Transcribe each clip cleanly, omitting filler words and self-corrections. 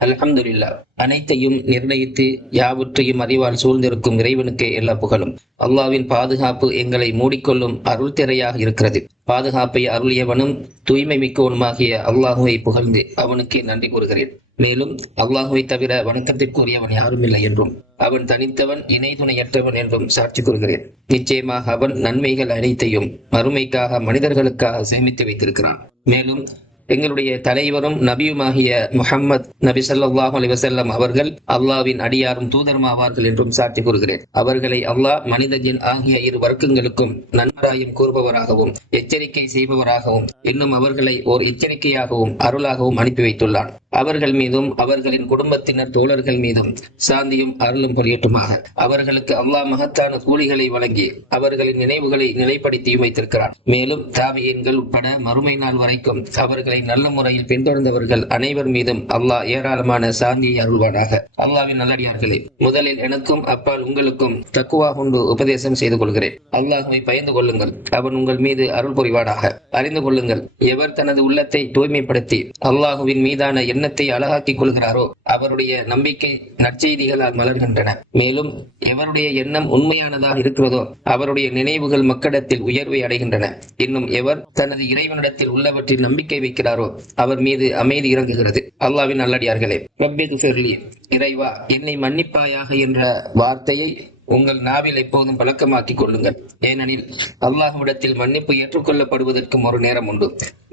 அல்ஹம்துலில்லா. அனைத்தையும் நிர்ணயித்து யாவற்றையும் அறிவால் சூழ்ந்திருக்கும் இறைவனுக்கே எல்லா புகழும். அல்லாவின் பாதுகாப்பு எங்களை மூடிக்கொள்ளும் அருள் திரையாக இருக்கிறது. பாதுகாப்பை அருளியவனும் தூய்மை மிக்கவனுமாகிய அல்லாஹுவை புகழ்ந்து அவனுக்கே நன்றி கூறுகிறேன். மேலும் அல்லாஹுவை தவிர வணக்கத்திற்குரியவன் யாரும் இல்லை என்றும் அவன் தனித்தவன் இணை துணையற்றவன் என்றும் சாட்சி கூறுகிறேன். நிச்சயமாக அவன் நன்மைகள் அனைத்தையும் மறுமைக்காக மனிதர்களுக்காக சேமித்து வைத்திருக்கிறான். மேலும் எங்களுடைய தலைவரும் நபியுமாகிய முஹம்மது நபி ஸல்லல்லாஹு அலைஹி வஸல்லம் அவர்கள் அல்லாஹ்வின் அடியாரும் தூதரும் ஆவார்கள் என்றும் சாட்சி கூறுகிறேன். அவர்களை அல்லாஹ் மனித ஜின் ஆகிய இரு வர்க்கங்களுக்கும் நன்மாராயம் கூறுபவராகவும் எச்சரிக்கை செய்பவராகவும் இன்னும் அவர்களை ஓர் எச்சரிக்கையாகவும் அருளாகவும் அனுப்பி வைத்துள்ளான். அவர்கள் மீதும் அவர்களின் குடும்பத்தினர் தோழர்கள் மீதும் சாந்தியும் அருளும் புரியட்டுமாக. அவர்களுக்கு அல்லாஹ் மகத்தான கூலிகளை வழங்கி அவர்களின் நினைவுகளை நிலைப்படுத்தியும் வைத்திருக்கிறான். மேலும் தாபியீன்கள் உட்பட மறுமை நாள் வரைக்கும் அவர்களை நல்ல முறையில் பின்தொடர்ந்தவர்கள் அனைவர் மீதும் அல்லாஹ் ஏராளமான சாந்தியை அருள்வானாக. அல்லாஹ்வின் நல்லடியார்களே, முதலில் எனக்கும் அப்பால் உங்களுக்கும் தக்குவா கொண்டு உபதேசம் செய்து கொள்கிறேன். அல்லாஹ்வை பயந்து கொள்ளுங்கள், அவன் உங்கள் மீது அருள் புரிவானாக. அறிந்து கொள்ளுங்கள், எவர் தனது உள்ளத்தை தூய்மைப்படுத்தி அல்லாஹுவின் மீதான எண்ணத்தை அழகாக்கிக் கொள்கிறாரோ அவருடைய நம்பிக்கை நற்செய்திகளால் மலர்கின்றன. மேலும் எவருடைய எண்ணம் உண்மையானதாக இருக்கிறதோ அவருடைய நினைவுகள் மக்களிடத்தில் உயர்வை அடைகின்றன. இன்னும் எவர் தனது இறைவனிடத்தில் உள்ளவற்றில் நம்பிக்கை வைக்கிறாரோ அவர் மீது அமைதி இறங்குகிறது. அல்லாஹ்வின் நல்லடியார்களே, ரப்பி குஃபிர்லி, இறைவா என்னை மன்னிப்பாயாக என்ற வார்த்தையை உங்கள் நாவில் எப்போதும் பழக்கமாக்கிக் கொள்ளுங்கள். ஏனெனில் அல்லாஹ்விடத்தில் மன்னிப்பு ஏற்றுக்கொள்ளப்படுவதற்கும் ஒரு நேரம் உண்டு.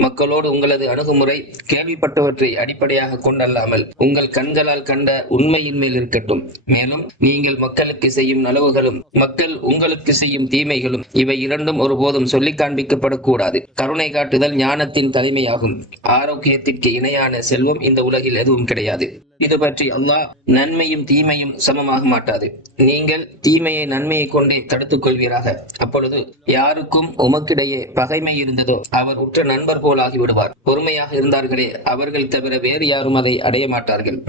மக்களோடு உங்களது அணுகுமுறை கேள்விப்பட்டவற்றை அடிப்படையாக கொண்டல்லாமல் உங்கள் கண்களால் கண்ட உண்மையின் மேல் இருக்கட்டும். மேலும் நீங்கள் மக்களுக்கு செய்யும் நலவுகளும் மக்கள் உங்களுக்கு செய்யும் தீமைகளும் இவை இரண்டும் ஒருபோதும் சொல்லி காண்பிக்கப்படக்கூடாது. கருணை காட்டுதல் ஞானத்தின் தலைமையாகும். ஆரோக்கியத்திற்கு இணையான செல்வம் இந்த உலகில் எதுவும் கிடையாது. இது பற்றி அல்லாஹ் நன்மையும் தீமையும் சமமாக மாட்டாது. நீங்கள் தீமையை நன்மையை கொண்டே தடுத்துக் கொள்வீராக. அப்பொழுது யாருக்கும் உமக்கிடையே பகைமை இருந்ததோ அவர் உற்ற நண்பர் போல் ஆகிவிடுவார். பொறுமையாக இருந்தார்களே அவர்கள் தவிர வேறு யாரும் அதை அடைய மாட்டார்கள்.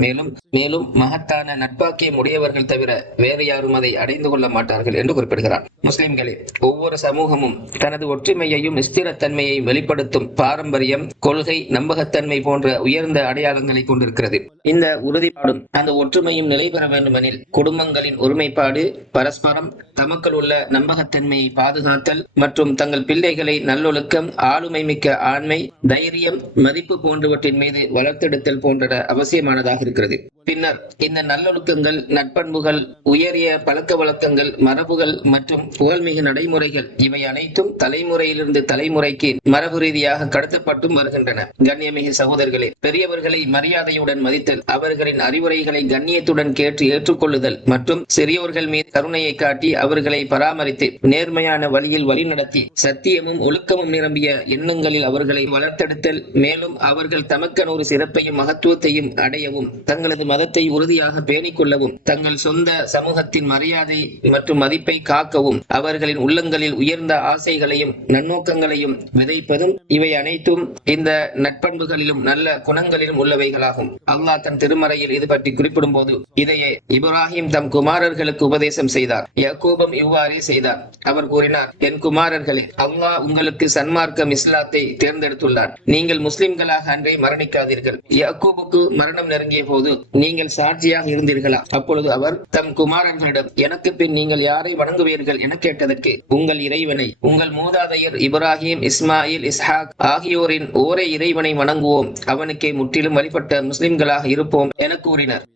மேலும் மகத்தான நட்பாக்கியம் உடையவர்கள் தவிர வேறு யாரும் அதை அடைந்து கொள்ள மாட்டார்கள் என்று குறிப்பிடுகிறார். முஸ்லிம்களே, ஒவ்வொரு சமூகமும் தனது ஒற்றுமையையும் ஸ்திரத்தன்மையையும் வெளிப்படுத்தும் பாரம்பரியம், கொள்கை, நம்பகத்தன்மை போன்ற உயர்ந்த அடையாளங்களை கொண்டிருக்கிறது. இந்த உறுதிப்பாடும் அந்த ஒற்றுமையும் நிலை பெற வேண்டுமெனில் குடும்பங்களின் ஒருமைப்பாடு, பரஸ்பரம் தமக்குள் உள்ள நம்பகத்தன்மையை பாதுகாத்தல் மற்றும் தங்கள் பிள்ளைகளை நல்லொழுக்கம், ஆளுமை மிக்க ஆண்மை, தைரியம், மதிப்பு போன்றவற்றின் மீது வளர்த்தெடுத்தல் போன்ற அவசியமானதாக இருக்கிறது. பின்னர் இந்த நல்லொழுக்கங்கள், நட்பண்புகள், உயரிய பழக்க வழக்கங்கள், மரபுகள் மற்றும் புகழ்மிகு நடைமுறைகள் இவை அனைத்தும் தலைமுறையிலிருந்து தலைமுறைக்கு மரபு ரீதியாக கடத்தப்பட்டும் வருகின்றன. கண்ணியமிகு சகோதரர்களே, பெரியவர்களை மரியாதையுடன் மதித்தல், அவர்களின் அறிவுரைகளை கண்ணியத்துடன் கேட்டு ஏற்றுக்கொள்ளுதல் மற்றும் சிறியோர்கள் மீது கருணையை காட்டி அவர்களை பராமரித்து நேர்மையான வழியில் வழிநடத்தி சத்தியமும் ஒழுக்கமும் நிரம்பிய எண்ணங்களில் அவர்களை வளர்த்தெடுத்தல். மேலும் அவர்கள் தமக்கென ஒரு சிறப்பையும் மகத்துவத்தையும் அடையவும் தங்களது மதத்தை உறுதியாக பேணிக் கொள்ளவும் தங்கள் சொந்த சமூகத்தின் மரியாதை மற்றும் மதிப்பை காக்கவும் அவர்களின் உள்ளங்களில் உயர்ந்த ஆசைகளையும் நன்னோக்கங்களையும் விதைப்பதும் இவை அனைத்தும் இந்த நட்பண்புகளிலும் நல்ல குணங்களிலும் உள்ளவைகளாகும். அல்லாஹ் தன் திருமறையில் இது பற்றி குறிப்பிடும் போது இதையே இப்ராஹிம் தம் குமாரர்களுக்கு உபதேசம் செய்தார். யாக்கூபும் இவ்வாறே செய்தார். அவர் கூறினார், என் குமாரர்களே, அல்லாஹ் உங்களுக்கு சன்மார்க்கம் இஸ்லாத்தை தேர்ந்தெடுத்துள்ளார். நீங்கள் முஸ்லிம்களாக அன்றே மரணிக்காதீர்கள். யாக்கூபுக்கு மரணம் நெருங்கிய போது நீங்கள் சாட்சியாக இருந்தீர்களா? அப்பொழுது அவர் தம் குமாரர்களிடம், எனக்கு பின் நீங்கள் யாரை வணங்குவீர்கள் என கேட்டதற்கு, உங்கள் இறைவனை, உங்கள் மூதாதையர் இப்ராஹிம், இஸ்மாயில், இஸ்ஹாக் ஆகியோரின் ஓரே இறைவனை வணங்குவோம், அவனுக்கே முற்றிலும் வழிபட்ட முஸ்லிம்களாக இருப்போம் என கூறினர்.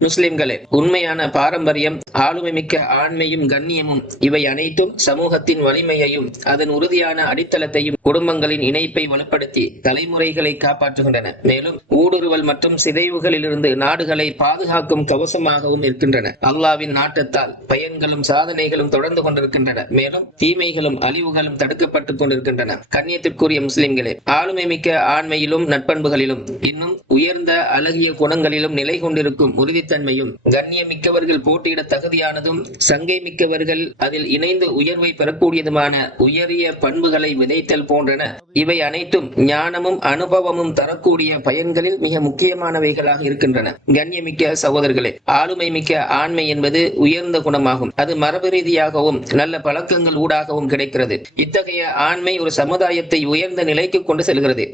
முஸ்லிம்களே, உண்மையான பாரம்பரியம், ஆளுமை மிக்க ஆண்மையும் கண்ணியமும் இவை அனைத்தும் சமூகத்தின் வலிமையையும் அதன் உறுதியான அடித்தளத்தையும் குடும்பங்களின் இணைப்பை வலுப்படுத்தி தலைமுறைகளை காப்பாற்றுகின்றன. மேலும் ஊடுருவல் மற்றும் சிதைவுகளில் இருந்து நாடுகளை பாதுகாக்கும் கவசமாகவும் இருக்கின்றன. அல்லாஹ்வின் நாட்டத்தால் பயன்களும் சாதனைகளும் தொடர்ந்து கொண்டிருக்கின்றன. மேலும் தீமைகளும் அழிவுகளும் தடுக்கப்பட்டுக் கொண்டிருக்கின்றன. கண்ணியத்திற்குரிய முஸ்லிம்களே, ஆளுமை மிக்க ஆண்மையிலும் நட்பண்புகளிலும் இன்னும் உயர்ந்த அழகிய குணங்களிலும் நிலை கொண்டிருக்கும் உறுதி நிலைத்தன்மையும், கண்ணியமிக்கவர்கள் போட்டியிட தகுதியானதும், சங்கை மிக்கவர்கள் அதில் இணைந்து உயர்வை பெறக்கூடியதுமான உயரிய பண்புகளை விதைத்தல் போன்றன இவை அனைத்தும் ஞானமும் அனுபவமும் தரக்கூடிய பயன்களில் மிக முக்கியமானவைகளாக இருக்கின்றன. கண்ணியமிக்க சகோதரர்களே, ஆளுமை மிக்க ஆண்மை என்பது உயர்ந்த குணமாகும். அது மரபு ரீதியாகவும் நல்ல பழக்கங்கள் ஊடாகவும் கிடைக்கிறது. இத்தகைய ஆண்மை ஒரு சமுதாயத்தை உயர்ந்த நிலைக்கு கொண்டு செல்கிறது.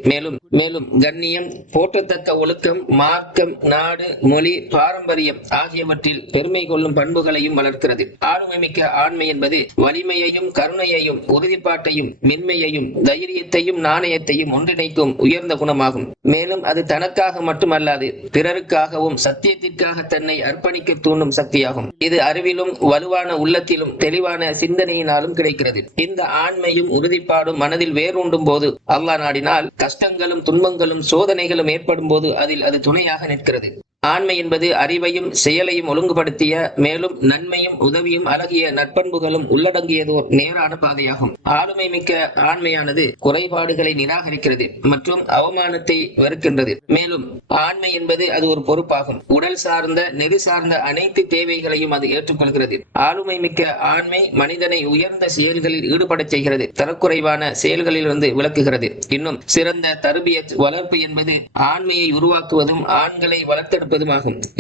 மேலும் கண்ணியம், போற்றத்தக்க ஒழுக்கம், மார்க்கம், நாடு, மொழி, பாரம்பரியம் ஆகியவற்றில் பெருமை கொள்ளும் பண்புகளையும் வளர்க்கிறது. ஆளுமை மிக்க ஆண்மை என்பது வலிமையையும் கருணையையும் உறுதிப்பாட்டையும் மென்மையையும் தைரியத்தையும் நாணயத்தையும் ஒன்றிணைக்கும் உயர்ந்த குணமாகும். மேலும் அது தனக்காக மட்டுமல்லாது பிறருக்காகவும் சத்தியத்திற்காக தன்னை அர்ப்பணிக்க தூண்டும் சக்தியாகும். இது அறிவிலும் வலுவான உள்ளத்திலும் தெளிவான சிந்தனையினாலும் கிடைக்கிறது. இந்த ஆண்மையும் உறுதிப்பாடும் மனதில் வேரூண்டும் போது அல்லாஹ் நாடினால் கஷ்டங்களும் துன்பங்களும் சோதனைகளும் ஏற்படும் போது அதில் அது துணையாக நிற்கிறது. ஆண்மை என்பது அறிவையும் செயலையும் ஒழுங்குபடுத்திய, மேலும் நன்மையும் உதவியும் அழகிய நற்பண்புகளும் உள்ளடங்கியதோர் நேரான பாதையாகும். ஆளுமை மிக்க ஆண்மையானது குறைபாடுகளை நிராகரிக்கிறது மற்றும் அவமானத்தை வெறுக்கின்றது. மேலும் ஆண்மை என்பது அது ஒரு பொறுப்பாகும். உடல் சார்ந்த நெறி சார்ந்த அனைத்து தேவைகளையும் அது ஏற்றுக்கொள்கிறது. ஆளுமை மிக்க ஆண்மை மனிதனை உயர்ந்த செயல்களில் ஈடுபடச் செய்கிறது, தரக்குறைவான செயல்களில் இருந்து விலக்குகிறது. இன்னும் சிறந்த தர்பியத் வளர்ப்பு என்பது ஆண்மையை உருவாக்குவதும் ஆண்களை வளர்த்தெடுப்பதுமாகும்.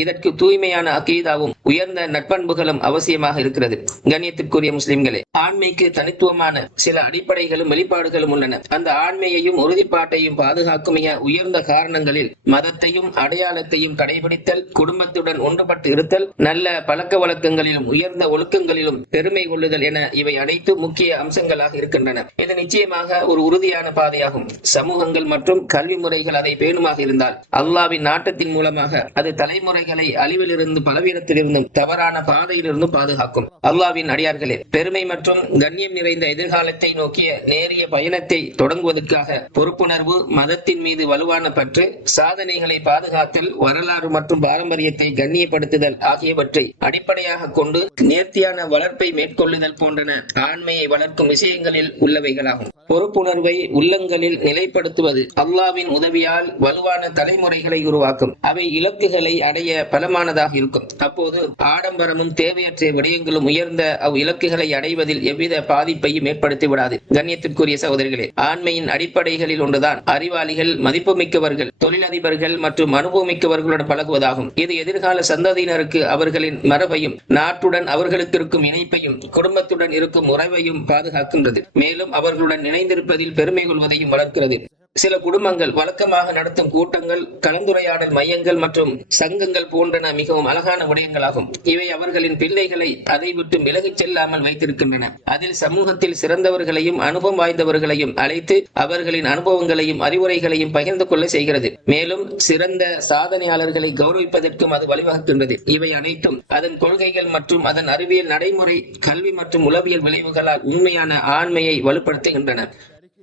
இதற்கு தூய்மையான அகீதாவும் உயர்ந்த நட்பண்புகளும் அவசியமாக இருக்கிறது. கண்ணியத்திற்குரிய முஸ்லிம்களே, ஆண்மைக்கு தனித்துவமான சில அடிப்படைகளும் வெளிப்பாடுகளும் உள்ளன. அந்த ஆண்மையையும் உறுதிப்பாட்டையும் பாதுகாக்கும் மிக உயர்ந்த காரணங்களில் மதத்தையும் அடையாளத்தையும் கடைபிடித்தல், குடும்பத்துடன் ஒன்றுபட்டு இருத்தல், நல்ல பழக்க வழக்கங்களிலும் உயர்ந்த ஒழுக்கங்களிலும் பெருமை கொள்ளுதல் என இவை அனைத்து முக்கிய அம்சங்களாக இருக்கின்றன. இது நிச்சயமாக ஒரு உறுதியான பாதையாகும். சமூகங்கள் மற்றும் கல்வி முறைகள் அதை பேணுமாக இருந்தால் அல்லாஹ்வின் நாட்டத்தின் மூலமாக அது தலைமுறைகளை அழிவிலிருந்து, பலவீனத்திலிருந்தும் தவறான பாதையிலிருந்தும் பாதுகாக்கும். அல்லாஹ்வின் அடியார்களே, பெருமை மற்றும் கண்ணியம் நிறைந்த எதிர்காலத்தை நோக்கிய நேரிய பயணத்தை தொடங்குவதற்காக பொறுப்புணர்வு, மதத்தின் மீது வலுவான பற்று, சாதனைகளை பாதுகாத்தல், வரலாறு மற்றும் பாரம்பரியத்தை கண்ணியப்படுத்துதல் ஆகியவற்றை அடிப்படையாக கொண்டு நேர்த்தியான வளர்ப்பை மேற்கொள்ளுதல் போன்றன ஆண்மையை வளர்க்கும் விஷயங்களில் உள்ளவைகளாகும். பொறுப்புணர்வை உள்ளங்களில் நிலைப்படுத்துவது அல்லாஹ்வின் உதவியால் வலுவான தலைமுறைகளை உருவாக்கும். அவை இலக்குகளை அடைய பலமானதாக இருக்கும். அப்போது ஆடம்பரமும் தேவையற்ற விடயங்களும் உயர்ந்த இலக்குகளை அடைவதில் எவ்வித பாதிப்பையும் ஏற்படுத்தி விடாது. கண்ணியத்திற்குரிய சகோதரிகளே, ஆண்மையின் அடிப்படைகளில் ஒன்றுதான் அறிவாளிகள், மதிப்புமிக்கவர்கள், தொழிலதிபர்கள் மற்றும் அனுபவமிக்கவர்களுடன் பழகுவதாகும். இது எதிர்கால சந்ததியினருக்கு அவர்களின் மரபையும், நாட்டுடன் அவர்களுக்கு இருக்கும் இணைப்பையும், குடும்பத்துடன் இருக்கும் உறவையும் பாதுகாக்கின்றது. மேலும் அவர்களுடன் இணைந்திருப்பதில் பெருமை கொள்வதையும் வளர்க்கிறது. சில குடும்பங்கள் வழக்கமாக நடத்தும் கூட்டங்கள், கலந்துரையாடல் மையங்கள் மற்றும் சங்கங்கள் போன்றன மிகவும் அழகான விடயங்களாகும். இவை அவர்களின் பிள்ளைகளை அதை விட்டு விலகிச் செல்லாமல் வைத்திருக்கின்றன. அதில் சமூகத்தில் சிறந்தவர்களையும் அனுபவம் வாய்ந்தவர்களையும் அழைத்து அவர்களின் அனுபவங்களையும் அறிவுரைகளையும் பகிர்ந்து கொள்ள செய்கிறது. மேலும் சிறந்த சாதனையாளர்களை கௌரவிப்பதற்கும் அது வழிவகுக்கின்றது. இவை அனைத்தும் அதன் கொள்கைகள் மற்றும் அதன் அறிவியல் நடைமுறை, கல்வி மற்றும் உளவியல் விளைவுகளால் உண்மையான ஆண்மையை வலுப்படுத்துகின்றன.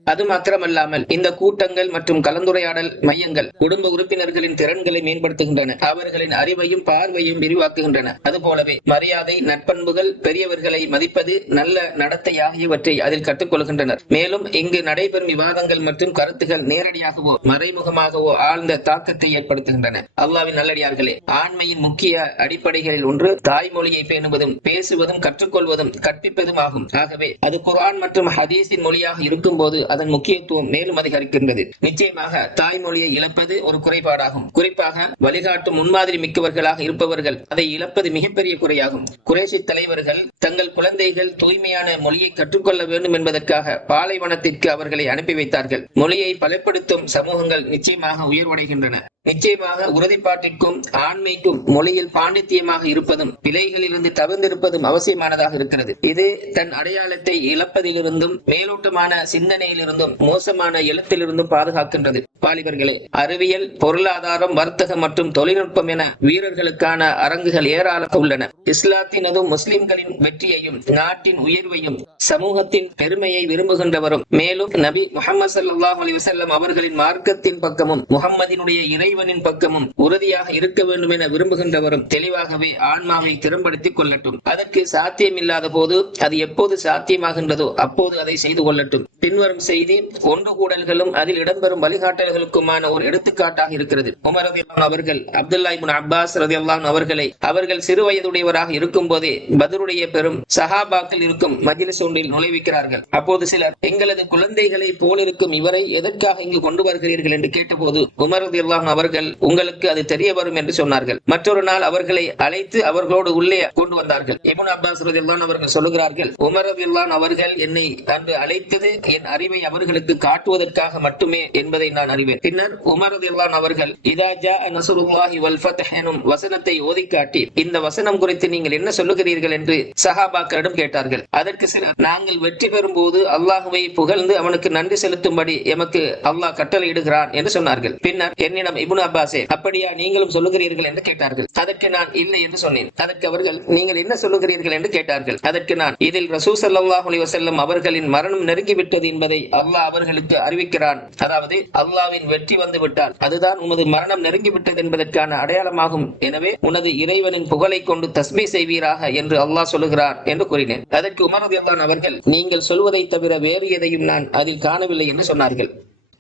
அது மாத்திரமல்லாமல் இந்த கூட்டங்கள் மற்றும் கலந்துரையாடல் மையங்கள் குடும்ப உறுப்பினர்களின் திறன்களை மேம்படுத்துகின்றன, அவர்களின் அறிவையும் பார்வையும் விரிவாக்குகின்றன. அதுபோலவே மரியாதை, நட்பண்புகள், பெரியவர்களை மதிப்பது, நல்ல நடத்தை ஆகியவற்றை அதில் கற்றுக்கொள்கின்றனர். மேலும் இங்கு நடைபெறும் விவாதங்கள் மற்றும் கருத்துகள் நேரடியாகவோ மறைமுகமாகவோ ஆழ்ந்த தாக்கத்தை ஏற்படுத்துகின்றன. அல்லாஹ்வின் நல்லடியார்களே, ஆண்மையின் முக்கிய அடிப்படைகளில் ஒன்று தாய்மொழியை பேணுவதும் பேசுவதும் கற்றுக்கொள்வதும் கற்பிப்பதும் ஆகும். ஆகவே அது குர்ஆன் மற்றும் ஹதீஸின் மொழியாக இருக்கும் போது அதன் முக்கியத்துவம் மேலும் அதிகரிக்கின்றது. நிச்சயமாக தாய்மொழியை இழப்பது ஒரு குறைபாடாகும். குறிப்பாக வழிகாட்டும் முன்மாதிரி மிக்கவர்களாக இருப்பவர்கள் அதை இழப்பது மிகப்பெரிய குறையாகும். குறைஷி தலைவர்கள் தங்கள் குழந்தைகள் தூய்மையான மொழியை கற்றுக்கொள்ள வேண்டும் என்பதற்காக பாலைவனத்திற்கு அவர்களை அனுப்பி வைத்தார்கள். மொழியை பலப்படுத்தும் சமூகங்கள் நிச்சயமாக உயர்வடைகின்றன. நிச்சயமாக உறுதிப்பாட்டிற்கும் ஆண்மைக்கும் மொழியில் பாண்டித்தியமாக இருப்பதும் பிழைகளிலிருந்து தவிர்த்திருப்பதும் அவசியமானதாக இருக்கிறது. இது தன் அடையாளத்தை இழப்பதிலிருந்தும் மேலோட்டமான சிந்தனையிலிருந்தும் மோசமான எழுத்திலிருந்தும் பாதுகாக்கின்றது. வாலிபர்களே, அறிவியல், பொருளாதாரம், வர்த்தகம் மற்றும் தொழில்நுட்பம் என வீரர்களுக்கான அரங்குகள் ஏராளமாக உள்ளன. இஸ்லாத்தினதும் முஸ்லிம்களின் வெற்றியையும் நாட்டின் உயர்வையும் சமூகத்தின் பெருமையை விரும்புகின்றவரும், மேலும் நபி முஹம்மது ஸல்லல்லாஹு அலைஹி வஸல்லம் அவர்களின் மார்க்கத்தின் பக்கமும் முஹம்மதினுடைய இறைவனின் பக்கமும் உறுதியாக இருக்க வேண்டும் என விரும்புகின்றவரும் தெளிவாகவே ஆன்மாவை திறம்படுத்திக் கொள்ளட்டும். அதற்கு சாத்தியமில்லாத போது அது எப்போது சாத்தியமாகின்றதோ அப்போது அதை செய்து கொள்ளட்டும். பின்வரும் செய்தி ஒன்று கூடல்களும் அதில் இடம்பெறும் வழிகாட்டல்களும் நம்பிக்கையாளர்களுக்குமான ஒரு எடுத்துக்காட்டாக இருக்கிறது. உமர் ரலியல்லாஹு அவர்கள் அப்துல்லா இப்னு அப்பாஸ் ரலியல்லாஹு அவர்களை அவர்கள் சிறு வயதுடையவராக இருக்கும் போதே பத்ருடைய பெரும் சஹாபாக்கள் இருக்கும் மஜ்லிஸ் ஒன்றில் நுழைவிக்கிறார்கள். அப்போது சிலர், எங்களது குழந்தைகளை போலிருக்கும் இவரை எதற்காக இங்கு கொண்டு வருகிறீர்கள் என்று கேட்டபோது உமர் ரலியல்லாஹு அவர்கள், உங்களுக்கு அது தெரிய வரும் என்று சொன்னார்கள். மற்றொரு நாள் அவர்களை அழைத்து அவர்களோடு உள்ளே கொண்டு வந்தார்கள். இப்னு அப்பாஸ் ரலியல்லாஹு அவர்கள் சொல்லுகிறார்கள், உமர் ரலியல்லாஹு அவர்கள் என்னை அன்று அழைத்தது என் அறிவை அவர்களுக்கு காட்டுவதற்காக மட்டுமே என்பதை நான் அறிவேன். பின்னர் உமர் ரலியல்லாஹு அவர்கள் இதா ஜாஅ நஸ்ருல்லாஹி வல் ஃபத்ஹ் எனும் வசனத்தை ஓதி காட்டி, இந்த வசனம் குறித்து நீங்கள் என்ன சொல்லுகிறீர்கள் என்று சஹாபாக்களிடம் கேட்டார்கள். அதற்கு சிலர், நாங்கள் வெற்றி பெறும் போது அல்லாஹுவை புகழ்ந்து அவனுக்கு நன்றி செலுத்தும்படி எமக்கு அல்லாஹ் கட்டளையிடுகிறான் என்று சொன்னார்கள். பின்னர் என்னிடம் இப்னு அப்பாஸே, அப்படியா நீங்களும் சொல்லுகிறீர்கள் என்று கேட்டார்கள். அதற்கு நான் இல்லை என்று சொன்னேன். அதற்கு அவர்கள், நீங்கள் என்ன சொல்லுகிறீர்கள் என்று கேட்டார்கள். அதற்கு நான், இதில் ரசூல் ஸல்லல்லாஹு அலைஹி வஸல்லம் அவர்களின் மரணம் நெருங்கிவிட்டது என்பதை அல்லாஹ் அவர்களுக்கு அறிவிக்கிறான். அதாவது அல்லாஹ்வின் வெற்றி வந்து விட்டால் அதுதான் உமது மரணம் நெருங்கிவிட்டது என்பதற்கான அடையாளமாகும். எனவே உனது இறைவனின் புகழை கொண்டு தஸ்பீ செய்வீராக என்று அல்லாஹ் சொல்லுகிறான் என்று கூறினேன். அதற்கு உமர் ரலியல்லாஹு அவர்கள், நீங்கள் சொல்வதை தவிர வேறு எதையும் நான் அதில் காணவில்லை என்று சொன்னார்கள்.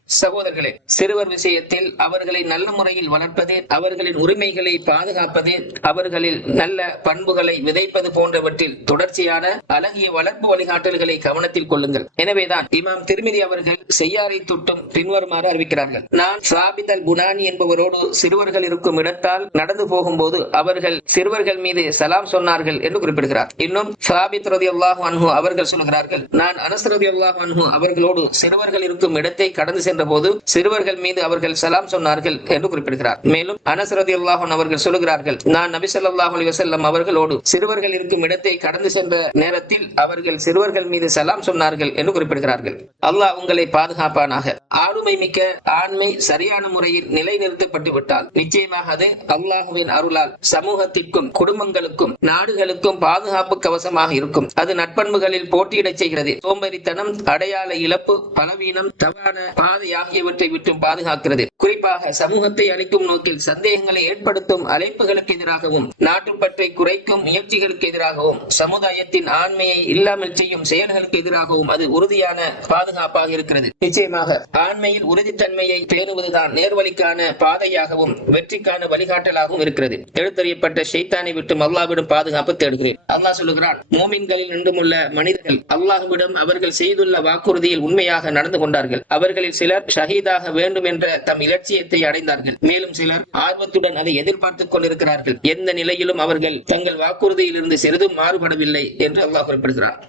சகோதரர்களே, சிறுவர் விஷயத்தில் அவர்களை நல்ல முறையில் வளர்ப்பது, அவர்களின் உரிமைகளை பாதுகாப்பது, அவர்களில் நல்ல பண்புகளை விதைப்பது போன்றவற்றில் தொடர்ச்சியான அழகிய வளர்ப்பு வழிகாட்டல்களை கவனத்தில் கொள்ளுங்கள். எனவேதான் இமாம் திர்மிதி அவர்கள் செய்யாரை தொட்டும் பின்வருமாறு அறிவிக்கிறார்கள். நான் சாபித் அல் புனானி என்பவரோடு சிறுவர்கள் இருக்கும் இடத்தால் நடந்து போகும்போது அவர்கள் சிறுவர்கள் மீது சலாம் சொன்னார்கள் என்று குறிப்பிடுகிறார். இன்னும் சாபித் ரலியல்லாஹு அன்ஹு அவர்கள் சொல்கிறார்கள், நான் அனஸ் ரலியல்லாஹு அன்ஹு அவர்களோடு சிறுவர்கள் இருக்கும் இடத்தை கடந்து சென்ற போது சிறுவர்கள் மீது அவர்கள் சலாம் சொன்னார்கள் என்று குறிப்பிடுகிறார். மேலும் அனஸ் ரலியல்லாஹு அன்ஹு அவர்கள் சொல்கிறார்கள், நான் நபி ஸல்லல்லாஹு அலைஹி வஸல்லம் அவர்களோடு சிறுவர்கள் இருக்கும் இடத்தை கடந்து சென்ற நேரத்தில் அவர்கள் சிறுவர்கள் மீது சலாம் சொன்னார்கள் என்று குறிப்பிடுகிறார்கள். அல்லாஹ் உங்களை பாதுகாப்பானாக. ஆளுமை மிக்க ஆண்மை சரியான முறையில் நிலைநிறுத்தப்பட்டு விட்டால் நிச்சயமாக அது அல்லாஹுவின் அருளால் சமூகத்திற்கும் குடும்பங்களுக்கும் நாடுகளுக்கும் பாதுகாப்பு கவசமாக இருக்கும். அது நட்பண்புகளில் போட்டியிடச் செய்கிறது. சோம்பேறித்தனம், அடையாள இழப்பு, பலவீனம், தவறான பாதை ஆகியவற்றை விட்டு பாதுகாக்கிறது. குறிப்பாக சமூகத்தை அளிக்கும் நோக்கில் சந்தேகங்களை ஏற்படுத்தும் அழைப்புகளுக்கு எதிராகவும் நாட்டுப்பற்றை குறைக்கும் முயற்சிகளுக்கு எதிராகவும் சமுதாயத்தின் ஆண்மையை இல்லாமல் செய்யும் செயல்களுக்கு எதிராகவும் அது உறுதியான பாதுகாப்பாக இருக்கிறது. நிச்சயமாக ஆண்மையில் உறுதித்தன்மையை பேணுவதுதான் நேர்வழிக்கான பாதையாகவும் வெற்றிக்கான வழிகாட்டலாகவும் இருக்கிறது. எழுத்தறியப்பட்ட ஷைத்தானை விட்டு அல்லாஹ்விடம் பாதுகாப்பு தேடுகிறேன். அல்லாஹ் சொல்லுகிறான், மூமின்களில் நின்றுமுள்ள மனிதர்கள் அல்லாஹ்விடம் அவர்கள் செய்துள்ள வாக்குறுதியில் உண்மையாக நடந்து கொண்டார்கள். அவர்களில் சிலர் ஷஹீதாக வேண்டும் என்ற தம் இலட்சியத்தை அடைந்தார்கள். மேலும் சிலர் ஆர்வத்துடன் அதை எதிர்பார்த்துக் கொண்டிருக்கிறார்கள். எந்த நிலையிலும் அவர்கள் தங்கள் வாக்குறுதியிலிருந்து சிறிதும் மாறுபடவில்லை என்று அல்லாஹ் குறிப்பிடுகிறார்.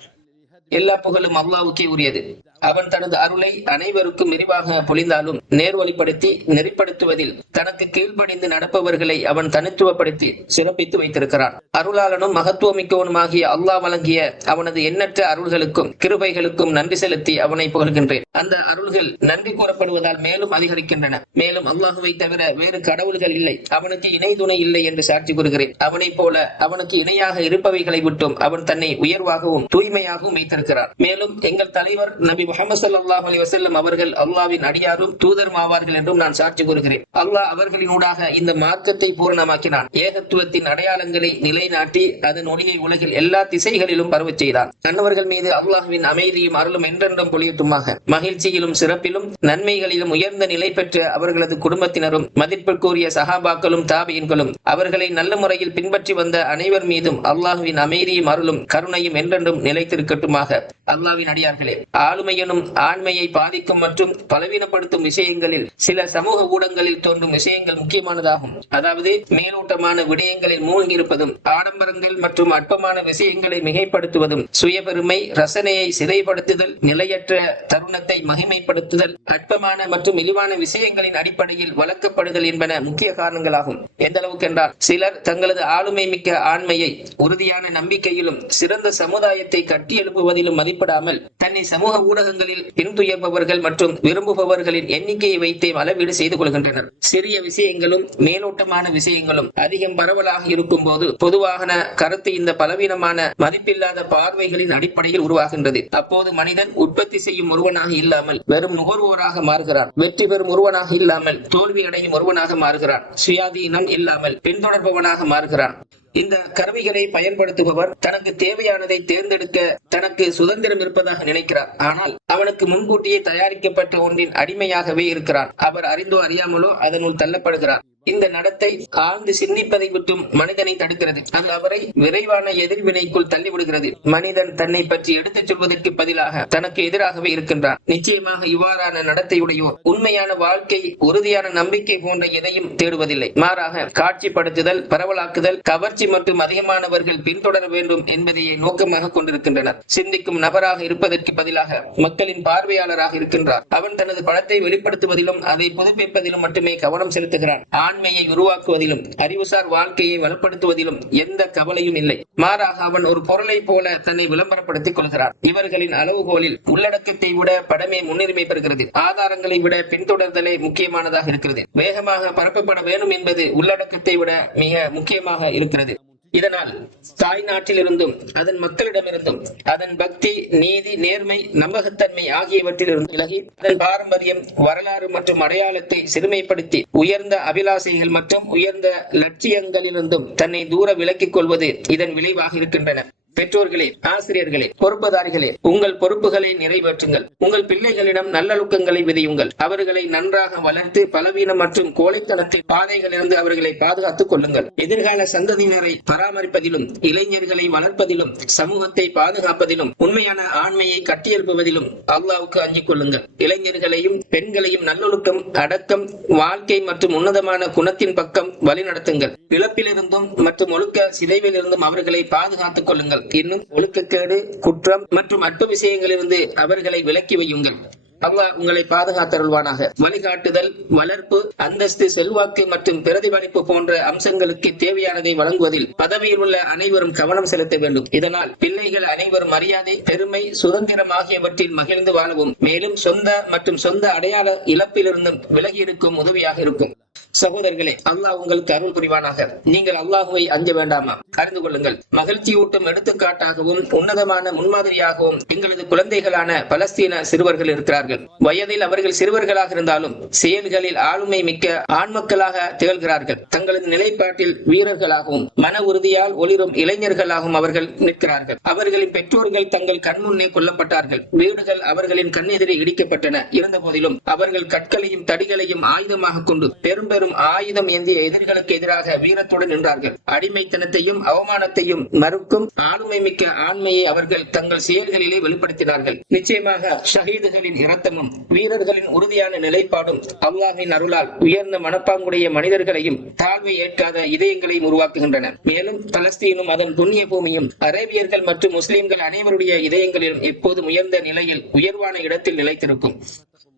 எல்லா புகழும் அல்லாஹ்வுக்கே உரியது. அவன் தனது அருளை அனைவருக்கும் விரிவாக பொழிந்தாலும் நேர்வழிப்படுத்தி நெறிப்படுத்துவதில் தனக்கு கீழ்ப்படிந்து நடப்பவர்களை அவன் தனித்துவப்படுத்தி சிறப்பித்து வைத்திருக்கிறான். அருளாளனும் மகத்துவமிக்கவனுமாகிய அல்லாஹ் வழங்கிய அவனது எண்ணற்ற அருள்களுக்கும் கிருபைகளுக்கும் நன்றி செலுத்தி அவனை புகழ்கின்றேன். அந்த அருள்கள் நன்றி கூறப்படுவதால் மேலும் அதிகரிக்கின்றன. மேலும் அல்லாஹுவை தவிர வேறு கடவுள்கள் இல்லை, அவனுக்கு இணை துணை இல்லை என்று சாட்சி கூறுகிறேன். அவனைப் போல அவனுக்கு இணையாக இருப்பவைகளை விட்டும் அவன் தன்னை உயர்வாகவும் தூய்மையாகவும் வைத்திருக்கிறான். மேலும் எங்கள் தலைவர் நபி முஹம்மது ஸல்லல்லாஹு அலைஹி வஸல்லம் அவர்கள் அல்லாஹ்வின் அடியாரும் தூதரும் ஆவார்கள் என்றும் நான் சாட்சி கூறுகிறேன். அல்லாஹ் அவர்களினூடாக இந்த மார்க்கத்தை பூரணமாக்கினான். ஏகத்துவத்தின் அடையாளங்களை நிலைநாட்டி அதன் ஒளியை உலகில் எல்லா திசைகளிலும் பரவச் செய்தான். அன்னவர்கள் மீது அல்லாஹ்வின் அமைதியும் அருளும் என்றென்றும் பொழியட்டுமாக. மகிழ்ச்சியிலும் சிறப்பிலும் நன்மைகளிலும் உயர்ந்த நிலை பெற்ற அவர்களது குடும்பத்தினரும் மதிப்பிற்குரிய சஹாபாக்களும் தாபியின்களும் அவர்களை நல்ல முறையில் பின்பற்றி வந்த அனைவர் மீதும் அல்லாஹ்வின் அமைதியும் அருளும் கருணையும் என்றென்றும் நிலைத்திருக்கட்டுமாக. அல்லாஹ்வின் அடியார்களே, ஆளுமை எனும் ஆண்மையை பாதிக்கும் மற்றும் பலவீனப்படுத்தும் விஷயங்களில் சில சமூக ஊடகங்களில் தோன்றும் விஷயங்கள் முக்கியமானதாகும். அதாவது மேலோட்டமான விடயங்களில் மூழ்கி இருப்பதும், ஆடம்பரங்கள் மற்றும் அற்பமான விஷயங்களை மிகைப்படுத்துவதும், சுயபெருமை, ரசனையை சிறைப்படுத்துதல், நிலையற்ற தருணத்தை மகிமைப்படுத்துதல், அற்பமான மற்றும் இழிவான விஷயங்களின் அடிப்படையில் வளர்க்கப்படுதல் என்பன முக்கிய காரணங்களாகும். எந்த அளவுக்கு என்றால், சிலர் தங்களது ஆளுமை மிக்க ஆண்மையை உறுதியான நம்பிக்கையிலும் சிறந்த சமுதாயத்தை கட்டியெழுப்புவதிலும் மதிப்பிடாமல் தன்னை சமூக ஊடகங்களில் பின்துயர்பவர்கள் மற்றும் விரும்புபவர்களின் எண்ணிக்கையை வைத்தே அளவீடு செய்து கொள்கின்றனர். சிறிய விஷயங்களும் மேலோட்டமான விஷயங்களும் அதிகம் பரவலாக இருக்கும் போது பொதுவான கருத்து இந்த பலவீனமான மதிப்பில்லாத பார்வைகளின் அடிப்படையில் உருவாகின்றது. அப்போது மனிதன் உற்பத்தி செய்யும் ஒருவனாக இல்லாமல் வெறும் நுகர்வோராக மாறுகிறான். வெற்றி பெறும் ஒருவனாக இல்லாமல் தோல்வி அடையும் ஒருவனாக மாறுகிறான். சுயாதீனம் இல்லாமல் பின்தொடர்பவனாக மாறுகிறான். இந்த கருவிகளை பயன்படுத்துபவர் தனக்கு தேவையானதை தேர்ந்தெடுக்க தனக்கு சுதந்திரம் இருப்பதாக நினைக்கிறார். ஆனால் அவனுக்கு முன்கூட்டியே தயாரிக்கப்பட்ட ஒன்றின் அடிமையாகவே இருக்கிறான். அவர் அறிந்தோ அறியாமலோ அதனுள் தள்ளப்படுகிறார். இந்த நடத்தை ஆழ்ந்து சிந்திப்பதை விட்டும் மனிதனை தடுக்கிறது. அது அவரை விரைவான எதிர்வினைக்குள் தள்ளிவிடுகிறது. மனிதன் தன்னை பற்றி எடுத்துச் சொல்வதற்கு பதிலாக தனக்கு எதிராகவே இருக்கின்றான். நிச்சயமாக இவ்வாறான நடத்தையுடையோர் உண்மையான வாழ்க்கை, உறுதியான நம்பிக்கை போன்ற எதையும் தேடுவதில்லை. மாறாக காட்சிப்படுத்துதல், பரவலாக்குதல், கவர்ச்சி மற்றும் அதிகமானவர்கள் பின்தொடர வேண்டும் என்பதையே நோக்கமாக கொண்டிருக்கின்றனர். சிந்திக்கும் நபராக இருப்பதற்கு பதிலாக மக்களின் பார்வையாளராக இருக்கின்றார். அவன் தனது பணத்தை வெளிப்படுத்துவதிலும் அதை புதுப்பிப்பதிலும் மட்டுமே கவனம் செலுத்துகிறான். ஆண்மையை உருவாக்குவதிலும் அறிவுசார் வாழ்க்கையை வளப்படுத்துவதிலும் எந்த கவலையும் இல்லை. மாறாக அவன் ஒரு பொருளை போல தன்னை விளம்பரப்படுத்திக் கொள்கிறான். இவர்களின் அளவுகோலில் உள்ளடக்கத்தை விட படமே முன்னுரிமை பெறுகிறது. ஆதாரங்களை விட பின்தொடர்தலே முக்கியமானதாக இருக்கிறது. வேகமாக பரப்பப்பட வேண்டும் என்பது உள்ளடக்கத்தை விட மிக முக்கியமாக இருக்கிறது. இதனால் தாய் நாட்டிலிருந்தும் அதன் மக்களிடமிருந்தும் அதன் பக்தி, நீதி, நேர்மை, நம்பகத்தன்மை ஆகியவற்றிலிருந்து விலகி அதன் பாரம்பரியம், வரலாறு மற்றும் அடையாளத்தை சிறுமைப்படுத்தி உயர்ந்த அபிலாசைகள் மற்றும் உயர்ந்த லட்சியங்களிலிருந்தும் தன்னை தூர விலக்கிக் கொள்வது இதன் விளைவாக இருக்கின்றன. பெற்றோர்களே, ஆசிரியர்களே, பொறுப்புதாரிகளே, உங்கள் பொறுப்புகளை நிறைவேற்றுங்கள். உங்கள் பிள்ளைகளிடம் நல்லொழுக்கங்களை விதையுங்கள். அவர்களை நன்றாக வளர்த்து பலவீனம் மற்றும் கோழைத்தனத்தின் பாதைகளிலிருந்து அவர்களை பாதுகாத்துக் கொள்ளுங்கள். எதிர்கால சந்ததியினரை பராமரிப்பதிலும், இளைஞர்களை வளர்ப்பதிலும், சமூகத்தை பாதுகாப்பதிலும், உண்மையான ஆண்மையை கட்டியெழுப்புவதிலும் அல்லாஹ்வுக்கு அஞ்சிக் கொள்ளுங்கள். இளைஞர்களையும் பெண்களையும் நல்லொழுக்கம், அடக்கம், வாழ்க்கை மற்றும் உன்னதமான குணத்தின் பக்கம் வழிநடத்துங்கள். இழப்பிலிருந்தும் மற்றும் ஒழுக்க சிதைவிலிருந்தும் அவர்களை பாதுகாத்துக் கொள்ளுங்கள். இன்னும் ஒழுக்கக்கேடு, குற்றம் மற்றும் அற்ப விஷயங்களிலிருந்து அவர்களை விலக்கி வையுங்கள். அல்லாஹ் உங்களை பாதுகாத்தருள்வானாக. வழிகாட்டுதல், வளர்ப்பு, அந்தஸ்து, செல்வாக்கு மற்றும் பிரதிபலிப்பு போன்ற அம்சங்களுக்கு தேவையானதை வழங்குவதில் பதவியில் உள்ள அனைவரும் கவனம் செலுத்த வேண்டும். இதனால் பிள்ளைகள் அனைவரும் மரியாதை, பெருமை, சுதந்திரம் ஆகியவற்றில் மகிழ்ந்து வாழவும், மேலும் சொந்த மற்றும் சொந்த அடையாள இழப்பிலிருந்தும் விலகி இருக்கும் உதவியாக இருக்கும். சகோதரர்களே, அல்லாஹ் உங்களுக்கு அருள் புரிவானாக. நீங்கள் அல்லாஹுவை அஞ்ச வேண்டாமா? அறிந்து கொள்ளுங்கள். மகிழ்ச்சியூட்டும் எடுத்துக்காட்டாகவும் உன்னதமான முன்மாதிரியாகவும் எங்களது குழந்தைகளான பலஸ்தீன சிறுவர்கள் இருக்கிறார்கள். வயதில் அவர்கள் சிறுவர்களாக இருந்தாலும் செயல்களில் ஆளுமை மிக்க ஆண் மக்களாக திகழ்கிறார்கள். தங்களது நிலைப்பாட்டில் வீரர்களாகவும் மன உறுதியால் ஒளிரும் இளைஞர்களாகவும் அவர்கள் நிற்கிறார்கள். அவர்களின் பெற்றோர்கள் தங்கள் கண்முன்னே கொல்லப்பட்டார்கள். வீடுகள் அவர்களின் கண்ணெதிரே இடிக்கப்பட்டன. இருந்த போதிலும் அவர்கள் கற்களையும் தடிகளையும் ஆயுதமாக கொண்டு பெரும் ஆயுதம் ஏந்திய எதிர்களுக்கு எதிராக வீரத்துடன் நின்றார்கள். அடிமைத்தனத்தையும் அவமானத்தையும் மறுக்கும் ஆளுமை மிக்க ஆண்மையை அவர்கள் தங்கள் செயல்களிலே வெளிப்படுத்தினார்கள். நிச்சயமாக ஷஹீதுகளின் இரத்தமும் வீரர்களின் உறுதியான நிலைப்பாடும் அல்லாஹ்வின் அருளால் உயர்ந்த மனப்பாங்குடைய மனிதர்களையும் தாழ்வை ஏற்காத இதயங்களையும் உருவாக்குகின்றன. மேலும் பலஸ்தீனும் அதன் புண்ணிய பூமியும் அரேபியர்கள் மற்றும் முஸ்லிம்கள் அனைவருடைய இதயங்களிலும் எப்போதும் உயர்ந்த நிலையில் உயர்வான இடத்தில் நிலைத்திருக்கும்.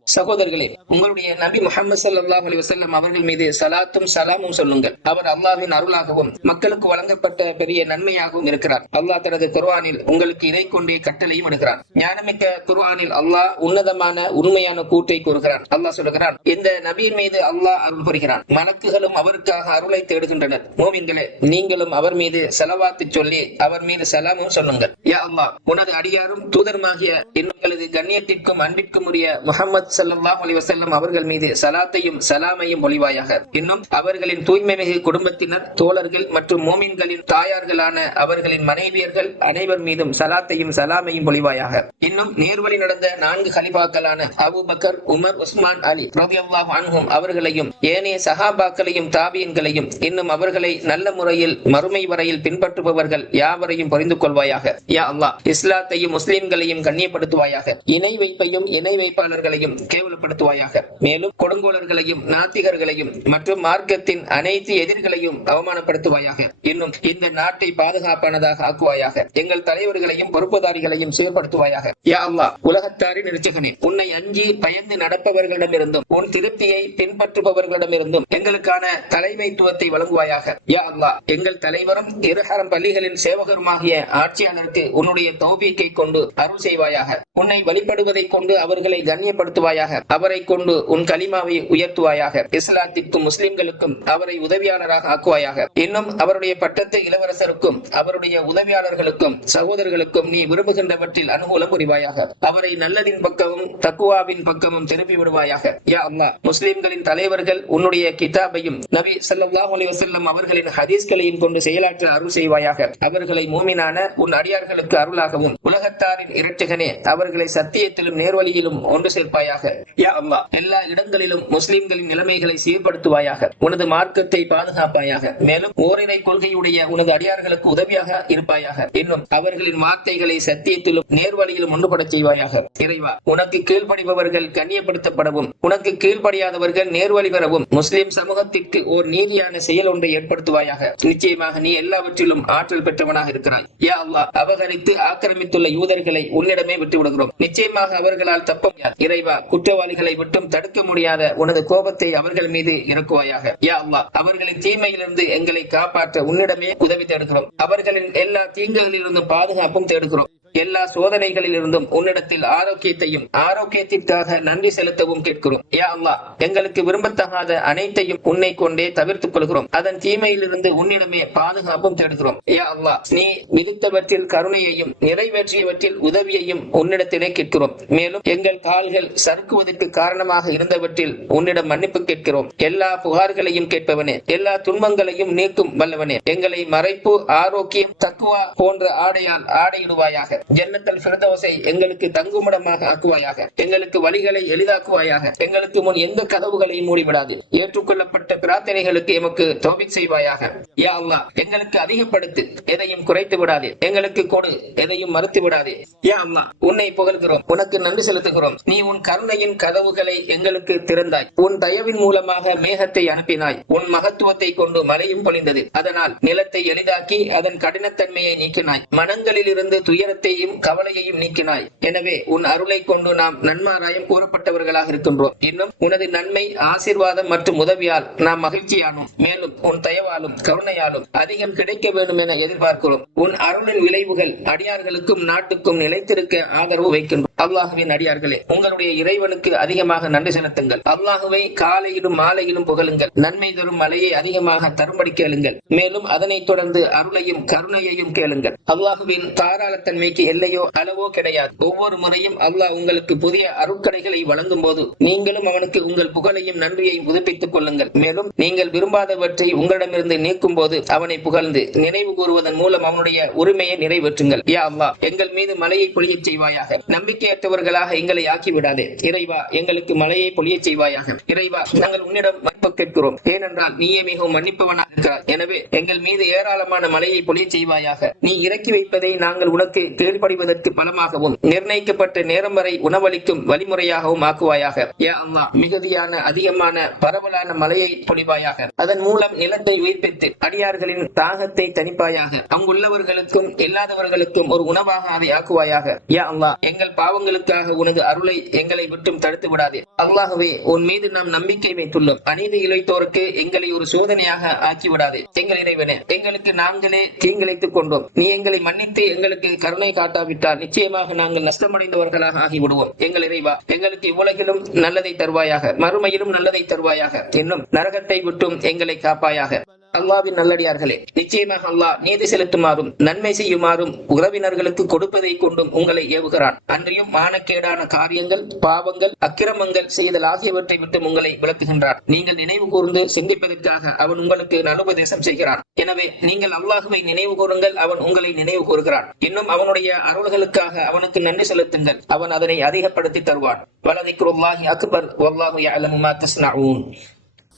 சகோதரர்களே, உங்களுடைய நபி முஹம்மது ஸல்லல்லாஹு அலைஹி வஸல்லம் அவர்கள் மீது சலாத்தும் சலாமும் சொல்லுங்கள். அவர் அல்லாஹ்வின் அருளாகவும் மக்களுக்கு வழங்கப்பட்ட பெரிய நன்மையாகவும் இருக்கிறார். அல்லாஹ் தனது குர்ஆனில் உங்களுக்கு இதை கொண்டே கட்டளையும் எடுக்கிறார். ஞானமிக்க குர்ஆனில் அல்லாஹ் உன்னதமான உண்மையான கூட்டை கூறுகிறான். அல்லாஹ் சொல்கிறான், இந்த நபியின் மீது அல்லாஹ் அருள் புரிகிறான். மலக்குகளும் அவருக்காக அருளை தேடுகின்றனர். மூமின்களே, நீங்களும் அவர் மீது ஸலவாத்து சொல்லி அவர் மீது சலாமும் சொல்லுங்கள். யா அல்லாஹ், உனது அடியாரும் தூதருமாகிய எங்களது கண்ணியத்திற்கும் அன்பிற்கும் உரிய முஹம்மது ஸல்லல்லாஹு அலைஹி வஸல்லம் அவர்கள் மீது சலாத்தையும் சலாமையும் பொழிவாயாக. இன்னும் அவர்களின் தூய்மை மிகு குடும்பத்தினர், தோழர்கள் மற்றும் மோமின்களின் தாயார்களான அவர்களின் மனைவியர்கள் அனைவர் மீதும் சலாத்தையும் சலாமையும் பொழிவாயாக. இன்னும் நேர்வழி நடந்த 4 கலிஃபாக்களான அபூபக்கர், உமர், உஸ்மான், அலி ரலியல்லாஹு அன்ஹும் அவர்களையும் ஏனைய சஹாபாக்களையும் தாபியின்களையும் இன்னும் அவர்களை நல்ல முறையில் மறுமை வரையில் பின்பற்றுபவர்கள் யாவரையும் புரிந்து கொள்வாயாக. யா அல்லாஹ், இஸ்லாத்தையும் முஸ்லிம்களையும் கண்ணியப்படுத்துவாயாக. இணை வைப்பையும் இணை வைப்பாளர்களையும் கேவலப்படுத்துவாயாக. மேலும் கொடுங்கோலர்களையும் நாத்திகர்களையும் மற்றும் மார்க்கத்தின் அனைத்து எதிர்களையும் அவமானப்படுத்துவாயாக. இன்னும் இந்த நாட்டை பாதுகாப்பானதாக ஆக்குவாயாக. எங்கள் தலைவர்களையும் பொறுப்புதாரிகளையும் செயல்படுத்துவாயாக. யா அல்லாஹ், உலகத்தாரின் இரட்சகனே, உன்னை அஞ்சி பயந்து நடப்பவர்களிடமிருந்தும் உன் திருப்தியை பின்பற்றுபவர்களிடமிருந்தும் எங்களுக்கான தலைமைத்துவத்தை வழங்குவாயாக. யா அல்லாஹ், எங்கள் தலைவரும் இருஹரம் பள்ளிகளின் சேவகருமாகிய ஆட்சியாளருக்கு உன்னுடைய தௌபீக்கை கொண்டு அருள் செய்வாயாக. உன்னை வழிபடுவதை கொண்டு அவர்களை கண்ணியப்படுத்துவாயாக. தருவாயாக. அவரை கொண்டு உன் கலிமாவை உயர்த்துவாயாக. இஸ்லாத்திற்கும் முஸ்லிம்களுக்கும் அவரை உதவியாளராக ஆக்குவாயாக. இன்னும் அவருடைய பட்டத்து இளவரசருக்கும் அவருடைய உதவியாளர்களுக்கும் சகோதரர்களுக்கும் நீ விரும்புகின்றவற்றில் அனுகூலம் புரிவாயாக. அவரை நல்லதின் பக்கமும் தக்குவாவின் பக்கமும் திருப்பி விடுவாயாக. யா அல்லாஹ், முஸ்லிம்களின் தலைவர்கள் உன்னுடைய கிதாபையும் நபி ஸல்லல்லாஹு அலைஹி வஸல்லம் அவர்களின் ஹதீஸ்களையும் கொண்டு செயலாற்ற அருள் செய்வாயாக. அவர்களை மூமினான உன் அடியார்களுக்கு அருளாகவும் உலகத்தாரின் இரட்சகனே அவர்களை சத்தியத்திலும் நேர்வழியிலும் ஒன்று சேர்ப்பாயாக. யா அல்லாஹ், எல்லா இடங்களிலும் முஸ்லிம்களின் நிலைமைகளை சீர்படுத்துவாயாக. உனது மார்க்கத்தை பாதுகாப்பாயாக. மேலும் ஓரிரை கொள்கையுடைய உனது அடியார்களுக்கு உதவியாக இருப்பாயாக. இன்னும் அவர்களின் வார்த்தைகளை சத்தியத்திலும் நேர்வழியிலும் ஒன்றுபடச் செய்வாயாக. இறைவா, உனக்கு கீழ்ப்படிபவர்கள் கண்ணியப்படுத்தப்படவும் உனக்கு கீழ்ப்படியாதவர்கள் நேர்வழி பெறவும் முஸ்லிம் சமூகத்திற்கு ஓர் நீதியான செயல் ஒன்றை ஏற்படுத்துவாயாக. நிச்சயமாக நீ எல்லாவற்றிலும் ஆற்றல் பெற்றவனாக இருக்கிறாய். யா அல்லாஹ், அபகரித்து ஆக்கிரமித்துள்ள யூதர்களை உன்னிடமே விட்டு விடுகிறோம். நிச்சயமாக அவர்களால் தப்ப முடியாது. இறைவா, குற்றவாளிகளை விட்டும் தடுக்க முடியாத உனது கோபத்தை அவர்கள் மீது இறக்குவாயாக. யா அல்லாஹ், அவர்களின் தீமையிலிருந்து எங்களை காப்பாற்ற உன்னிடமே உதவி தேடுகிறோம். அவர்களின் எல்லா தீங்குகளிலிருந்தும் பாதுகாப்பும் தேடுகிறோம். எல்லா சோதனைகளில் இருந்தும் உன்னிடத்தில் ஆரோக்கியத்தையும் ஆரோக்கியத்திற்காக நன்றி செலுத்தவும் கேட்கிறோம். யா அல்லாஹ், எங்களுக்கு விரும்பத்தகாத அனைத்தையும் உன்னை கொண்டே தவிர்த்துக் கொள்கிறோம். அதன் தீமையிலிருந்து உன்னிடமே பாதுகாப்பும் தேடுகிறோம். யா அல்லாஹ், நீ விதித்தவற்றில் கருணையையும் நிறைவேற்றியவற்றில் உதவியையும் உன்னிடத்திலே கேட்கிறோம். மேலும் எங்கள் கால்கள் சறுக்குவதற்கு காரணமாக இருந்தவற்றில் உன்னிடம் மன்னிப்பு கேட்கிறோம். எல்லா புகார்களையும் கேட்பவனே, எல்லா துன்பங்களையும் நீக்கும் வல்லவனே, எங்களை மறைப்பு ஆரோக்கியம் தக்குவா போன்ற ஆடையால் ஆடையிடுவாயாக. ஜன்னத்துல் ஃபிர்தௌஸை எங்களுக்கு தங்குமிடமாக ஆக்குவாயாக. எங்களுக்கு வழிகளை எளிதாக்குவாயாக. எங்களுக்கு முன் எந்த கதவுகளையும் மூடிவிடாது. ஏற்றுக்கொள்ளப்பட்ட பிரார்த்தனைகளுக்கு எமக்கு தௌபீக் செய்வாயாக. யா அல்லாஹ், எங்களுக்கு அதிகப்படுத்து, எதையும் குறைத்து விடாதே. எங்களுக்கு கொடு, எதையும் மறுத்து விடாதே. யா அல்லாஹ், உன்னை புகழ்கிறோம், உனக்கு நன்றி செலுத்துகிறோம். நீ உன் கருணையின் கதவுகளை எங்களுக்கு திறந்தாய். உன் தயவின் மூலமாக மேகத்தை அனுப்பினாய். உன் மகத்துவத்தை கொண்டு மழையும் பொழிந்தது. அதனால் நிலத்தை எளிதாக்கி அதன் கடினத்தன்மையை நீக்கினாய். மனங்களில் இருந்து துயரத்தை கவலையையும் நீக்கினாய். எனவே உன் அருளை கொண்டு நாம் நன்மாராயம் கூறப்பட்டவர்களாக இருக்கின்றோம். இன்னும் உனது நன்மை ஆசீர்வாதம் மற்றும் உதவியால் நாம் மகிழ்ச்சியானோம். மேலும் உன் தயவாலும் கருணையாலும் அதிகம் கிடைக்க வேண்டும் என எதிர்பார்க்கிறோம். உன் அருளின் விளைவுகள் அடியார்களுக்கும் நாட்டுக்கும் நிலைத்திருக்க ஆதரவு வைக்கின்றோம். அல்லாஹுவின் அடியார்களே, உங்களுடைய இறைவனுக்கு அதிகமாக நன்றி செலுத்துங்கள். அல்லாஹுவை காலையிலும் மாலையிலும் புகழுங்கள். நன்மை தரும் மழையை அதிகமாக தரும்படி கேளுங்கள். மேலும் அதனை தொடர்ந்து அருளையும் கருணையையும் கேளுங்கள். அல்லாஹுவின் தாராளத்தன்மைக்கு எல்லையோ அளவோ கிடையாது. ஒவ்வொரு முறையும் அல்லாஹ் உங்களுக்கு புதிய அருட்கடைகளை வழங்கும் போது நீங்களும் அவனுக்கு உங்கள் புகழையும் நன்றியையும் புதுப்பித்துக் கொள்ளுங்கள். மேலும் நீங்கள் விரும்பாதவற்றை உங்களிடமிருந்து நீக்கும் போது அவனை புகழ்ந்து நினைவு கூறுவதன் மூலம் அவனுடைய உரிமையை நிறைவேற்றுங்கள். யா அல்லாஹ், எங்கள் மீது மழையை பொழியச் செய்வாயாக. நம்பிக்கையற்றவர்களாக எங்களை ஆக்கிவிடாதே. இறைவா, எங்களுக்கு மழையை பொழியச் செய்வாயாக. இறைவா, நாங்கள் உன்னிடம் மன்னிப்பு கேட்கிறோம். ஏனென்றால் நீயே மிகவும் மன்னிப்பவனாக இருக்கிறாய். எனவே எங்கள் மீது ஏராளமான மழையை பொழியச் செய்வாயாக. நீ இறக்கி வைப்பதை நாங்கள் உனக்கு கீழ்ப்படிவதற்கு பலமாகவும் நிர்ணயிக்கப்பட்ட நேரம் வரை உணவளிக்கும் வழிமுறையாகவும் ஆக்குவாயாக. யா அல்லாஹ், மிகுதியான அதிகமான பரவலான மழையை பொழிவாயாக. அதன் மூலம் நிலத்தை உயிர்ப்பித்து அடியார்களின் தாகத்தை தணிப்பாயாக. அங்குள்ளவர்களுக்கும் இல்லாதவர்களுக்கும் ஒரு உணவாக அதை ஆக்குவாயாக. யா அல்லாஹ், எங்கள் பாவங்களுக்காக உனது அருளை எங்களை விட்டும் தடுத்து விடாதே. அல்லாஹுவே, உன் மீது நாம் நம்பிக்கை வைத்துள்ளோம். அநீதி இழைத்தோருக்கு எங்களை ஒரு சோதனையாக ஆக்கிவிடாதே. எங்கள் இறைவனே, எங்களுக்கு நாங்களே தீங்கிழைத்துக் கொண்டோம். நீ எங்களை மன்னித்து எங்களுக்கு கருணை காட்டாவிட்டால் நிச்சயமாக நாங்கள் நஷ்டமடைந்தவர்களாக ஆகிவிடுவோம். எங்கள் இறைவா, எங்களுக்கு இவ்வுலகிலும் நல்லதை தருவாயாக, மறுமையிலும் நல்லதை தருவாயாக. இன்னும் நரகத்தை விட்டும் எங்களை காப்பாயாக. அல்லாஹ்வின் நல்லடியார்களே, நிச்சயமாக அல்லாஹ் நீதி செலுத்துமாறும் நன்மை செய்யுமாறும் உறவினர்களுக்கு கொடுப்பதை கொண்டும் உங்களை ஏவுகிறான். அன்றியும் மானக்கேடான காரியங்கள், பாவங்கள், அக்கிரமங்கள் செய்தல் ஆகியவற்றை விட்டு உங்களை விளக்குகின்றான். நீங்கள் நினைவு கூர்ந்து சிந்திப்பதற்காக அவன் உங்களுக்கு நலுபதேசம் செய்கிறான். எனவே நீங்கள் அல்லாஹுவை நினைவு கூறுங்கள், அவன் உங்களை நினைவு கூறுகிறான். இன்னும் அவனுடைய அருள்களுக்காக அவனுக்கு நன்றி செலுத்துங்கள், அவன் அதனை அதிகப்படுத்தி தருவான். வலதிக்ருல்லாஹி அக்பர் வல்லாஹு யஅலமு மா தஸ்னஊன்.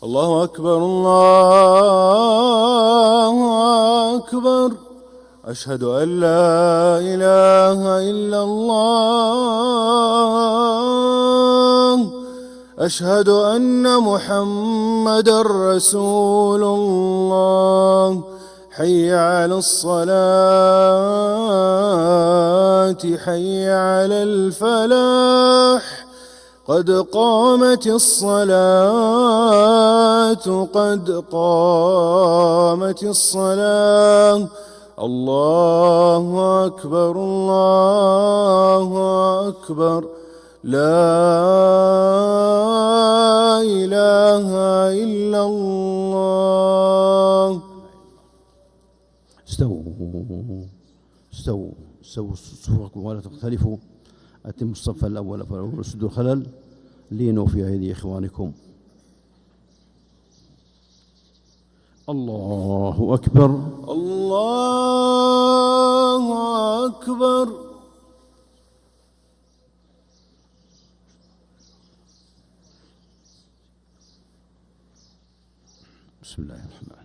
الله أكبر الله أكبر أشهد أن لا إله إلا الله أشهد أن محمدا رسول الله حي على الصلاة حي على الفلاح قد قامت الصلاة قد قامت الصلاة الله أكبر لا إله إلا الله. استووا استووا استووا صفوفكم ولا تختلفوا. أتموا الصف الأول فسدوا الخلل. لينوا في أيدي إخوانكم. الله أكبر. الله أكبر. بسم الله الرحمن.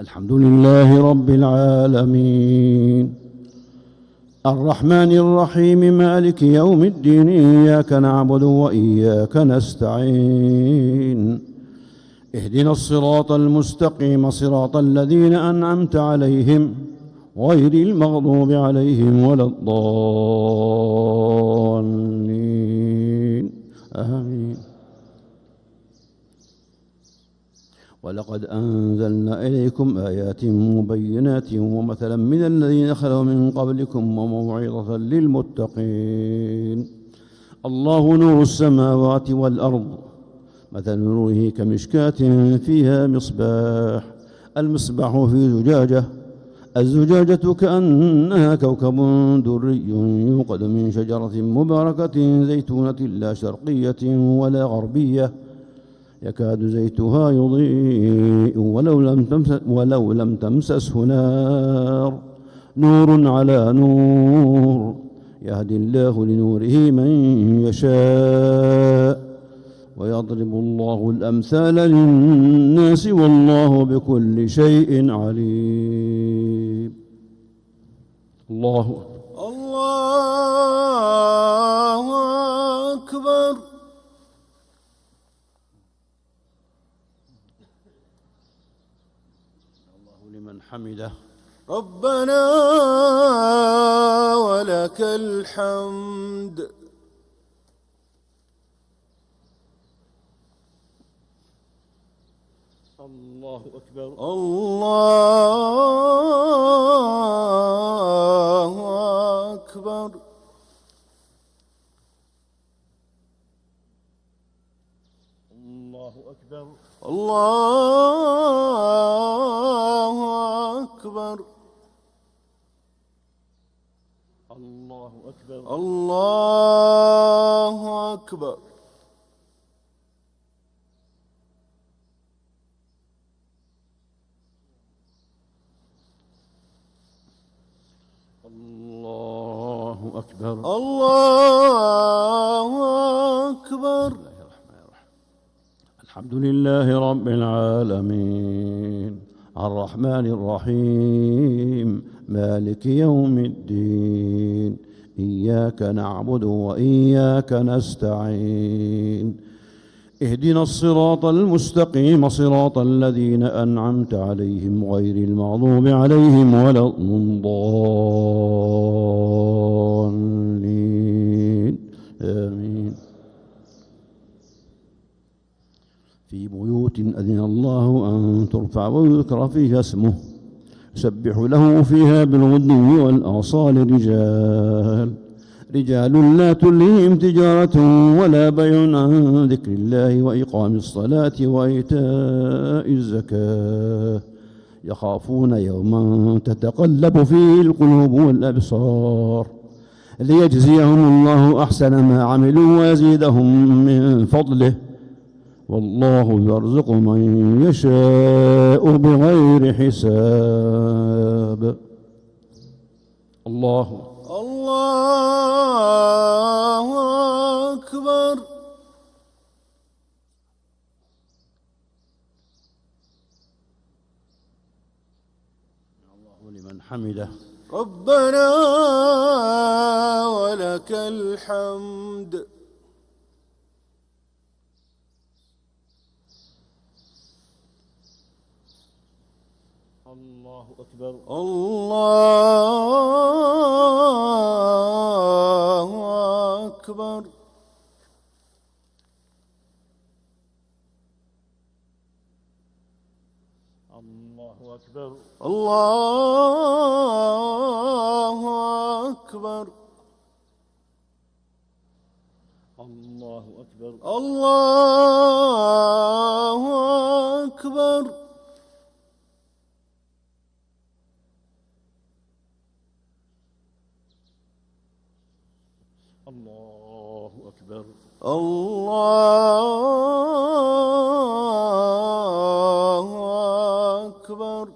الحمد لله رب العالمين الرحمن الرحيم مالك يوم الدين إياك نعبد وإياك نستعين اهدنا الصراط المستقيم صراط الذين أنعمت عليهم غير المغضوب عليهم ولا الضالين آمين. ولقد أنزلنا إليكم آيات مبينات ومثلا من الذين خلوا من قبلكم وموعظة للمتقين. الله نور السماوات والأرض مثل نوره كمشكاة فيها مصباح. المصباح في زجاجة. الزجاجة كأنها كوكب دري يوقد من شجرة مباركة زيتونة لا شرقية ولا غربية يكاد زيتها يضيء ولو لم تمسسه نار. نور على نور يهدي الله لنوره من يشاء ويضرب الله الأمثال للناس والله بكل شيء عليم. الله أكبر. لمن حمده. ربنا ولك الحمد. الله أكبر. الله أكبر. الله أكبر. الله أكبر. الله أكبر. الله أكبر. الله أكبر. الله أكبر. الحمد لله رب العالمين الرحمن الرحيم مالك يوم الدين إياك نعبد وإياك نستعين اهدنا الصراط المستقيم صراط الذين أنعمت عليهم غير المغضوب عليهم ولا الضالين آمين. في بيوت أذن الله أن ترفع ويذكر فيها اسمه يسبح له فيها بالغدو والآصال رجال لا تلهيهم تجارة ولا بيع عن ذكر الله وإقام الصلاة وإيتاء الزكاة يخافون يوما تتقلب فيه القلوب والأبصار ليجزيهم الله أحسن ما عملوا ويزيدهم من فضله والله يرزق من يشاء بغير حساب. الله أكبر. الله لمن حمده. ربنا ولك الحمد. الله أكبر. الله أكبر. الله أكبر. الله أكبر. الله أكبر. الله أكبر. الله أكبر. الله أكبر.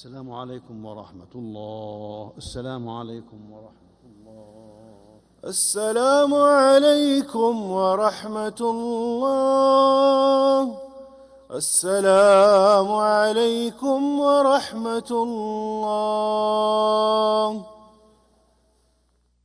السلام عليكم ورحمة الله. السلام عليكم ورحمة الله. السلام عليكم ورحمة الله. السلام عليكم ورحمة الله.